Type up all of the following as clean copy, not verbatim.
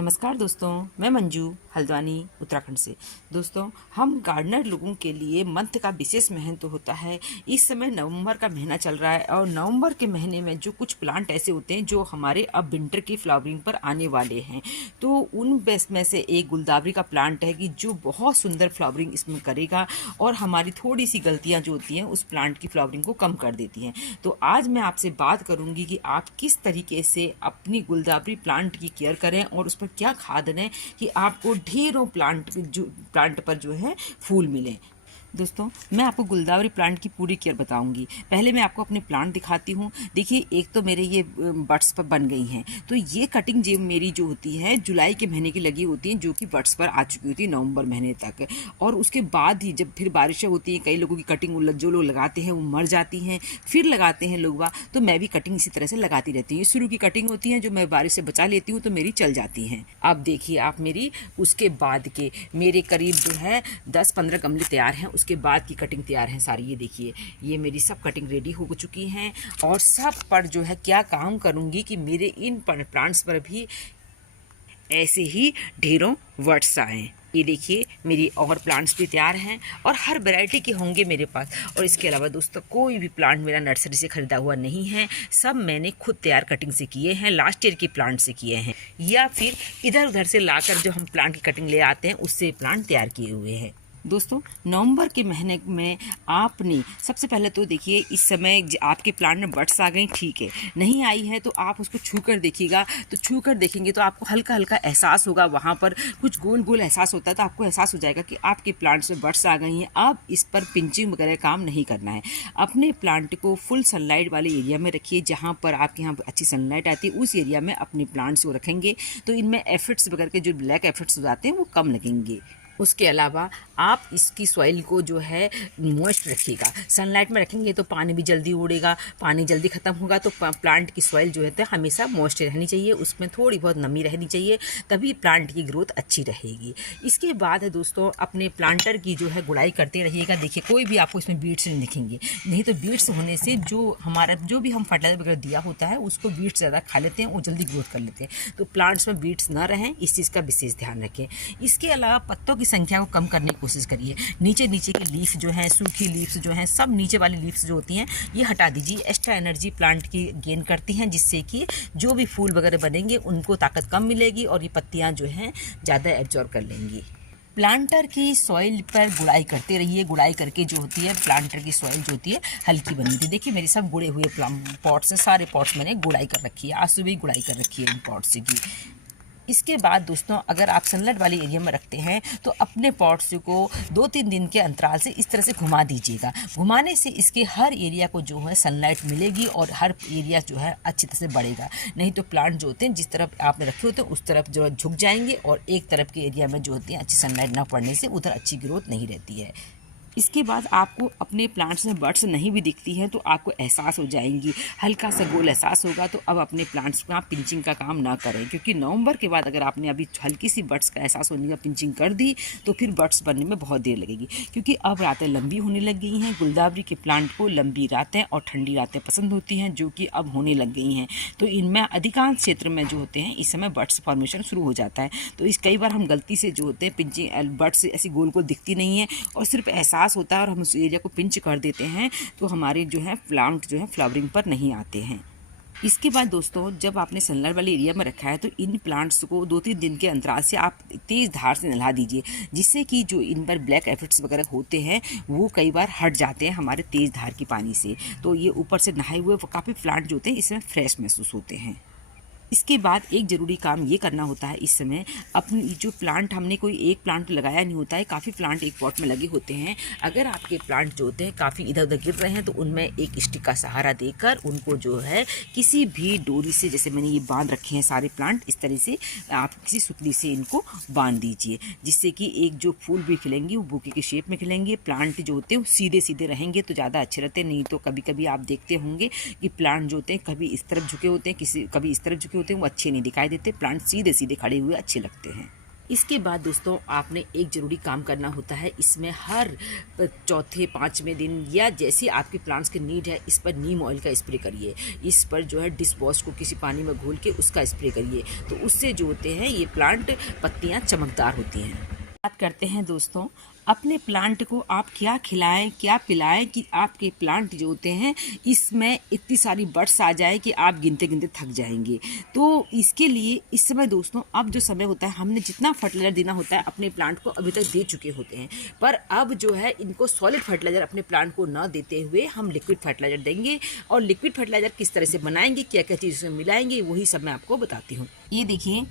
नमस्कार दोस्तों, मैं मंजू हल्द्वानी उत्तराखंड से। दोस्तों, हम गार्डनर लोगों के लिए मंथ का विशेष महत्व होता है। इस समय नवंबर का महीना चल रहा है और नवंबर के महीने में जो कुछ प्लांट ऐसे होते हैं जो हमारे अब विंटर की फ्लावरिंग पर आने वाले हैं, तो उन बेस्ट में से एक गुलदावरी का प्लांट है कि जो बहुत सुंदर फ्लावरिंग इसमें करेगा और हमारी थोड़ी सी गलतियाँ जो होती हैं उस प्लांट की फ्लावरिंग को कम कर देती हैं। तो आज मैं आपसे बात करूँगी कि आप किस तरीके से अपनी गुलदावरी प्लांट की केयर करें और उस पर क्या खाद दें कि आपको ढेरों प्लांट पर जो है फूल मिलें। दोस्तों, मैं आपको गुलदावरी प्लांट की पूरी केयर बताऊंगी। पहले मैं आपको अपने प्लांट दिखाती हूँ। देखिए, एक तो मेरे ये बड्स पर बन गई हैं, तो ये कटिंग जो मेरी जो होती है जुलाई के महीने की लगी होती हैं, जो कि बड्स पर आ चुकी होती है नवंबर महीने तक। और उसके बाद ही जब फिर बारिशें होती हैं, कई लोगों की कटिंग जो लोग लगाते हैं वो मर जाती हैं, फिर लगाते हैं लोग, तो मैं भी कटिंग इसी तरह से लगाती रहती हूँ। शुरू की कटिंग होती है जो मैं बारिश से बचा लेती हूँ, तो मेरी चल जाती हैं। अब देखिए आप मेरी उसके बाद के मेरे करीब जो है 10-15 गमले तैयार हैं, उसके बाद की कटिंग तैयार है सारी। ये देखिए, ये मेरी सब कटिंग रेडी हो चुकी हैं और सब पर जो है क्या काम करूँगी कि मेरे इन प्लांट्स पर भी ऐसे ही ढेरों वर्ड्स आएँ। ये देखिए, मेरी और प्लांट्स भी तैयार हैं और हर वैरायटी के होंगे मेरे पास। और इसके अलावा दोस्तों, कोई भी प्लांट मेरा नर्सरी से ख़रीदा हुआ नहीं है, सब मैंने खुद तैयार कटिंग से किए हैं, लास्ट ईयर के प्लांट से किए हैं, या फिर इधर उधर से लाकर जो हम प्लांट की कटिंग ले आते हैं उससे प्लांट तैयार किए हुए हैं। दोस्तों, नवंबर के महीने में आपने सबसे पहले तो देखिए, इस समय आपके प्लांट में बड्स आ गई, ठीक है। नहीं आई है तो आप उसको छू कर देखिएगा, तो छू कर देखेंगे तो आपको हल्का हल्का एहसास होगा, वहाँ पर कुछ गोल गोल एहसास होता है, तो आपको एहसास हो जाएगा कि आपके प्लांट्स में बड्स आ गई हैं। अब इस पर पिंचिंग वगैरह काम नहीं करना है। अपने प्लांट को फुल सनलाइट वाले एरिया में रखिए, जहाँ पर आपके यहाँ अच्छी सनलाइट आती है उस एरिया में अपने प्लांट्स को रखेंगे, तो इनमें एफिड्स वगैरह के जो ब्लैक एफिड्स हो जाते हैं वो कम लगेंगे। उसके अलावा आप इसकी सॉइल को जो है मॉइस्ट रखिएगा। सनलाइट में रखेंगे तो पानी भी जल्दी उड़ेगा, पानी जल्दी ख़त्म होगा, तो प्लांट की सॉइल जो है तो हमेशा मॉइस्ट रहनी चाहिए, उसमें थोड़ी बहुत नमी रहनी चाहिए, तभी प्लांट की ग्रोथ अच्छी रहेगी। इसके बाद है दोस्तों, अपने प्लांटर की जो है गुड़ाई करते रहिएगा। देखिए, कोई भी आपको इसमें बीड्स नहीं दिखेंगे, नहीं तो बीड्स होने से जो भी हम फर्टिलाइजर वगैरह दिया होता है उसको बीड्स ज़्यादा खा लेते हैं और जल्दी ग्रोथ कर लेते हैं, तो प्लांट्स में बीड्स ना रहें, इस चीज़ का विशेष ध्यान रखें। इसके अलावा पत्तों की संख्या को कम करने की कोशिश करिए। नीचे के लीफ जो हैं, सूखी लीव्स जो हैं, सब नीचे वाली लीव्स जो होती हैं ये हटा दीजिए। एक्स्ट्रा एनर्जी प्लांट की गेन करती हैं, जिससे कि जो भी फूल वगैरह बनेंगे उनको ताकत कम मिलेगी और ये पत्तियां जो हैं ज़्यादा एब्जॉर्ब कर लेंगी। प्लांटर की सॉइल पर गुड़ाई करते रहिए। गुड़ाई करके जो होती है प्लांटर की सॉइल जो होती है हल्की बनी होती है। देखिए, मेरे सब गुड़े हुए पॉट्स हैं, सारे पॉट्स मैंने गुड़ाई कर रखी है, आज सुबह ही गुड़ाई कर रखी है इन पॉट्स की। इसके बाद दोस्तों, अगर आप सनलाइट वाले एरिया में रखते हैं तो अपने पॉट्स को 2-3 दिन के अंतराल से इस तरह से घुमा दीजिएगा। घुमाने से इसके हर एरिया को जो है सनलाइट मिलेगी और हर एरिया जो है अच्छी तरह से बढ़ेगा। नहीं तो प्लांट जो होते हैं जिस तरफ आपने रखे होते हैं उस तरफ जो है झुक जाएंगे और एक तरफ के एरिया में जो होती है अच्छी सनलाइट ना पड़ने से उधर अच्छी ग्रोथ नहीं रहती है। इसके बाद आपको अपने प्लांट्स में बड्स नहीं भी दिखती हैं तो आपको एहसास हो जाएंगी, हल्का सा गोल एहसास होगा, तो अब अपने प्लांट्स को आप पिंचिंग का काम ना करें, क्योंकि नवंबर के बाद अगर आपने अभी हल्की सी बड्स का एहसास होने का पिंचिंग कर दी तो फिर बड्स बनने में बहुत देर लगेगी, क्योंकि अब रातें लंबी होने लग गई हैं। गुलदावरी के प्लांट को लंबी रातें और ठंडी रातें पसंद होती हैं, जो कि अब होने लग गई हैं। तो इनमें अधिकांश क्षेत्र में जो होते हैं इस समय बड्स फॉर्मेशन शुरू हो जाता है। तो इस कई बार हम गलती से जो होते हैं पिंचिंग बड्स ऐसी गोल गोल दिखती नहीं है और सिर्फ एहसास होता है और हम उस एरिया को पिंच कर देते हैं, तो हमारे जो है प्लांट जो है फ्लावरिंग पर नहीं आते हैं। इसके बाद दोस्तों, जब आपने सनलाइट वाले एरिया में रखा है तो इन प्लांट्स को 2-3 दिन के अंतराल से आप तेज़ धार से नहला दीजिए, जिससे कि जो इन पर ब्लैक एफिड्स वगैरह होते हैं वो कई बार हट जाते हैं हमारे तेज़ धार की पानी से। तो ये ऊपर से नहाए हुए काफ़ी प्लांट जो होते हैं इसमें फ्रेश महसूस होते हैं। इसके बाद एक ज़रूरी काम ये करना होता है इस समय, अपनी जो प्लांट हमने कोई एक प्लांट लगाया नहीं होता है, काफ़ी प्लांट एक पॉट में लगे होते हैं। अगर आपके प्लांट जो होते हैं काफ़ी इधर उधर गिर रहे हैं तो उनमें एक स्टिक का सहारा देकर उनको जो है किसी भी डोरी से, जैसे मैंने ये बांध रखे हैं सारे प्लांट, इस तरह से आप किसी सुतली से इनको बांध दीजिए, जिससे कि एक जो फूल भी खिलेंगे वो बुके के शेप में खिलेंगे। प्लांट जो होते हैं वो सीधे सीधे रहेंगे तो ज़्यादा अच्छे रहते हैं, नहीं तो कभी कभी आप देखते होंगे कि प्लांट जो होते हैं कभी इस तरफ झुके होते हैं, कभी इस तरफ झुके होते हैं, वो अच्छे नहीं दिखाई देते। प्लांट सीधे सीधे खड़े हुए अच्छे लगते हैं। इसके बाद दोस्तों आपने एक ज़रूरी काम करना होता है, इसमें हर चौथे पाँचवें दिन या जैसे आपके प्लांट्स की नीड है इस पर नीम ऑयल का स्प्रे करिए। इस पर जो है डिश वॉश को किसी पानी में घोल के उसका स्प्रे करिए, तो उससे जो होते हैं ये प्लांट पत्तियाँ चमकदार होती हैं। बात करते हैं दोस्तों, अपने प्लांट को आप क्या खिलाएं क्या पिलाएं कि आपके प्लांट जो होते हैं इसमें इतनी सारी बर्ड्स आ जाए कि आप गिनते गिनते थक जाएंगे। तो इसके लिए इस समय दोस्तों अब जो समय होता है, हमने जितना फर्टिलाइजर देना होता है अपने प्लांट को अभी तक दे चुके होते हैं, पर अब जो है इनको सॉलिड फर्टिलाइजर अपने प्लांट को न देते हुए हम लिक्विड फर्टिलाइजर देंगे। और लिक्विड फर्टिलाइजर किस तरह से बनाएंगे, क्या क्या चीज़ उसमें मिलाएंगे, वही सब मैं आपको बताती हूँ। ये देखिए,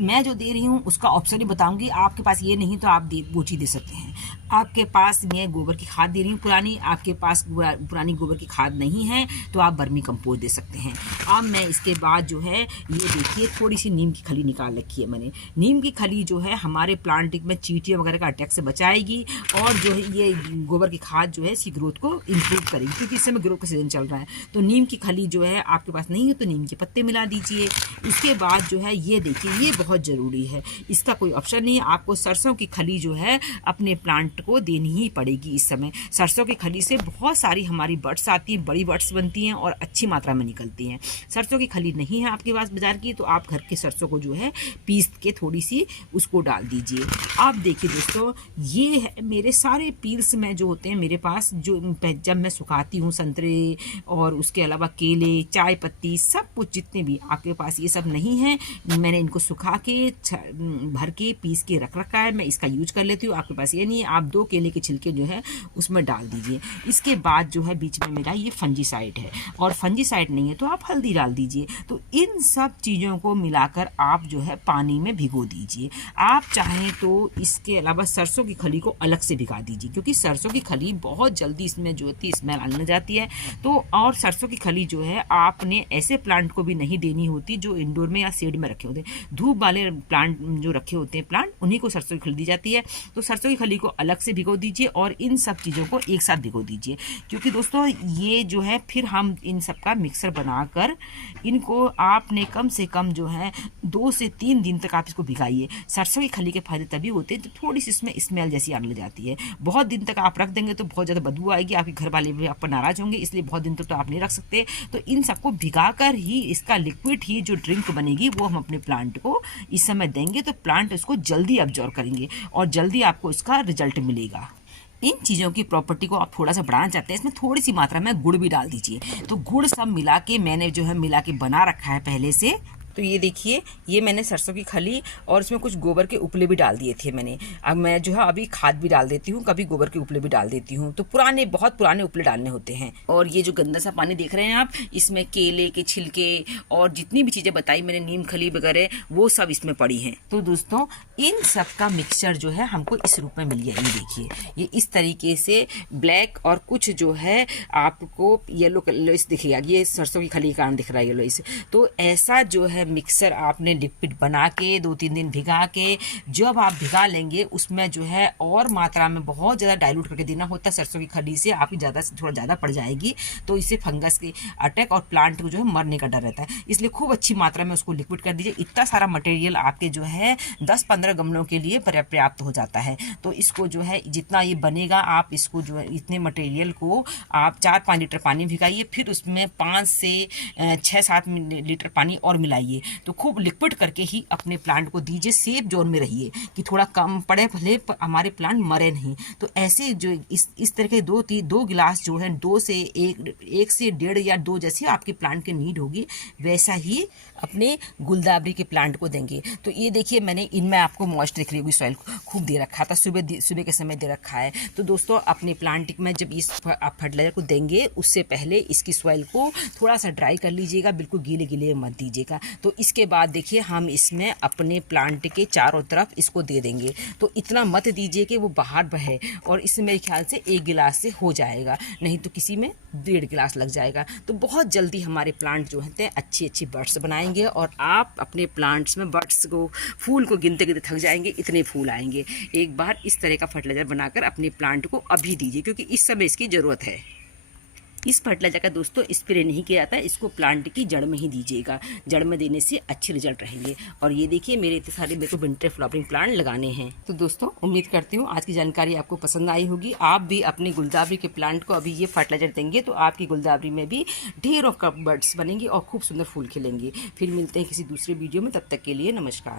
मैं जो दे रही हूँ उसका ऑप्शन ही बताऊंगी। आपके पास ये नहीं तो आप बोची दे सकते हैं। आपके पास मैं गोबर की खाद दे रही हूँ पुरानी, आपके पास पुरानी गोबर की खाद नहीं है तो आप वर्मी कंपोस्ट दे सकते हैं। अब मैं इसके बाद जो है ये देखिए थोड़ी सी नीम की खली निकाल रखी है मैंने। नीम की खली जो है हमारे प्लांट में चींटियों वगैरह का अटैक से बचाएगी और जो है ये गोबर की खाद जो है इसकी ग्रोथ को इम्प्रूव करेगी, क्योंकि इस समय ग्रोथ का सीजन चल रहा है। तो नीम की खली जो है आपके पास नहीं है तो नीम के पत्ते मिला दीजिए। इसके बाद जो है ये देखिए, ये बहुत ज़रूरी है, इसका कोई ऑप्शन नहीं है। आपको सरसों की खली जो है अपने प्लांट को देनी ही पड़ेगी। इस समय सरसों की खली से बहुत सारी हमारी बर्ड्स आती हैं, बड़ी बर्ड्स बनती हैं और अच्छी मात्रा में निकलती हैं। सरसों की खली नहीं है आपके पास बाजार की तो आप घर के सरसों को जो है पीस के थोड़ी सी उसको डाल दीजिए। आप देखिए दोस्तों, ये है मेरे सारे पील्स में जो होते हैं मेरे पास, जो जब मैं सुखाती हूँ संतरे और उसके अलावा केले, चाय पत्ती, सब कुछ जितने भी आपके पास ये सब नहीं है, मैंने इनको सुखा के भर के पीस के रख रखा है। मैं इसका यूज कर लेती हूँ। आपके पास ये नहीं है, आप 2 केले के छिलके जो है उसमें डाल दीजिए। इसके बाद जो है बीच में मेरा ये फंजीसाइड है, और फंजीसाइड नहीं है तो आप हल्दी डाल दीजिए। तो इन सब चीज़ों को मिलाकर आप जो है पानी में भिगो दीजिए। आप चाहें तो इसके अलावा सरसों की खली को अलग से भिगा दीजिए, क्योंकि सरसों की खली बहुत जल्दी इसमें जो होती है स्मेल आने जाती है। तो और सरसों की खली जो है आपने ऐसे प्लांट को भी नहीं देनी होती जो इंडोर में या शेड में रखे होते हैं। धूप वाले प्लांट जो रखे होते हैं प्लांट, उन्हीं को सरसों की खली दी जाती है। तो सरसों की खली को अलग से भिगो दीजिए और इन सब चीज़ों को एक साथ भिगो दीजिए, क्योंकि दोस्तों ये जो है फिर हम इन सब का मिक्सर बनाकर इनको आपने कम से कम जो है 2 से 3 दिन तक आप इसको भिगाइए। सरसों की खली के फायदे तभी होते हैं तो थोड़ी सी इसमें स्मेल जैसी आने लग जाती है। बहुत दिन तक आप रख देंगे तो बहुत ज़्यादा बदबू आएगी, आपके घर वाले भी आप पर नाराज होंगे, इसलिए बहुत दिन तक तो आप नहीं रख सकते। तो इन सबको भिगाकर ही इसका लिक्विड ही जो ड्रिंक बनेगी वो हम अपने प्लांट को इस समय देंगे, तो प्लांट इसको जल्दी अब्जॉर्ब करेंगे और जल्दी आपको इसका रिजल्ट मिलेगा। इन चीज़ों की प्रॉपर्टी को आप थोड़ा सा बढ़ाना चाहते हैं, इसमें थोड़ी सी मात्रा में गुड़ भी डाल दीजिए। तो गुड़ सब मिला के मैंने जो है मिला के बना रखा है पहले से। तो ये देखिए, ये मैंने सरसों की खली और इसमें कुछ गोबर के उपले भी डाल दिए थे मैंने। अब मैं जो है अभी खाद भी डाल देती हूँ, कभी गोबर के उपले भी डाल देती हूँ। तो पुराने, बहुत पुराने उपले डालने होते हैं। और ये जो गंदा सा पानी देख रहे हैं आप, इसमें केले के छिलके और जितनी भी चीज़ें बताई मैंने, नीम खली वगैरह, वो सब इसमें पड़ी हैं। तो दोस्तों इन सब का मिक्सचर जो है हमको इस रूप में मिल गया। ये देखिए, ये इस तरीके से ब्लैक और कुछ जो है आपको येलो कलर दिखेगा। ये सरसों की खली के कारण दिख रहा है येलो इसे। तो ऐसा जो है मिक्सर आपने लिक्विड बना के 2-3 दिन भिगा के, जब आप भिगा लेंगे उसमें जो है और मात्रा में बहुत ज़्यादा डाइल्यूट करके देना होता है। सरसों की खली से आपकी ज़्यादा थोड़ा ज़्यादा पड़ जाएगी तो इससे फंगस की अटैक और प्लांट को जो है मरने का डर रहता है, इसलिए खूब अच्छी मात्रा में उसको लिक्विड कर दीजिए। इतना सारा मटेरियल आपके जो है 10-15 गमलों के लिए पर्याप्त हो जाता है। तो इसको जो है जितना ये बनेगा, आप इसको जो है इतने मटेरियल को आप 4-5 लीटर पानी भिगाइए, फिर उसमें 5 से 6-7 लीटर पानी और मिलाइए। तो खूब लिक्विड करके ही अपने प्लांट को दीजिए। सेफ जोन में रहिए कि थोड़ा कम पड़े, भले हमारे प्लांट मरे नहीं। तो ऐसे जो इस तरह के 2 गिलास जो है 2 से 1 से 1.5 या 2 जैसी आपके प्लांट की नीड होगी, वैसा ही अपने गुलदावरी के प्लांट को देंगे। तो ये देखिए, मैंने इनमें आपको मॉइस्ट दिख रही होगी, सॉइल खूब दे रखा था, सुबह के समय दे रखा है। तो दोस्तों अपने प्लांट में जब इस फर्टिलाइजर को देंगे उससे पहले इसकी सॉइल को थोड़ा सा ड्राई कर लीजिएगा, बिल्कुल गीले गीले मत दीजिएगा। तो इसके बाद देखिए हम इसमें अपने प्लांट के चारों तरफ इसको दे देंगे। तो इतना मत दीजिए कि वो बाहर बहे, और इसमें मेरे ख्याल से 1 गिलास से हो जाएगा, नहीं तो किसी में 1.5 गिलास लग जाएगा। तो बहुत जल्दी हमारे प्लांट जो हैं अच्छी बर्ड्स बनाएंगे और आप अपने प्लांट्स में बर्ड्स को, फूल को गिनते गिनते थक जाएंगे, इतने फूल आएंगे। एक बार इस तरह का फर्टिलाइजर बनाकर अपने प्लांट को अभी दीजिए, क्योंकि इस समय इसकी ज़रूरत है। इस फर्टिलाइजर का दोस्तों स्प्रे नहीं किया जाता है, इसको प्लांट की जड़ में ही दीजिएगा, जड़ में देने से अच्छे रिजल्ट रहेंगे। और ये देखिए मेरे इतने सारे मेरे को विंटर फ्लावरिंग प्लांट लगाने हैं। तो दोस्तों उम्मीद करती हूँ आज की जानकारी आपको पसंद आई होगी। आप भी अपने गुलदावरी के प्लांट को अभी ये फर्टिलाइजर देंगे तो आपकी गुलदावरी में भी ढेरों कप बर्ड्स बनेंगे और खूब सुंदर फूल खिलेंगे। फिर मिलते हैं किसी दूसरे वीडियो में, तब तक के लिए नमस्कार।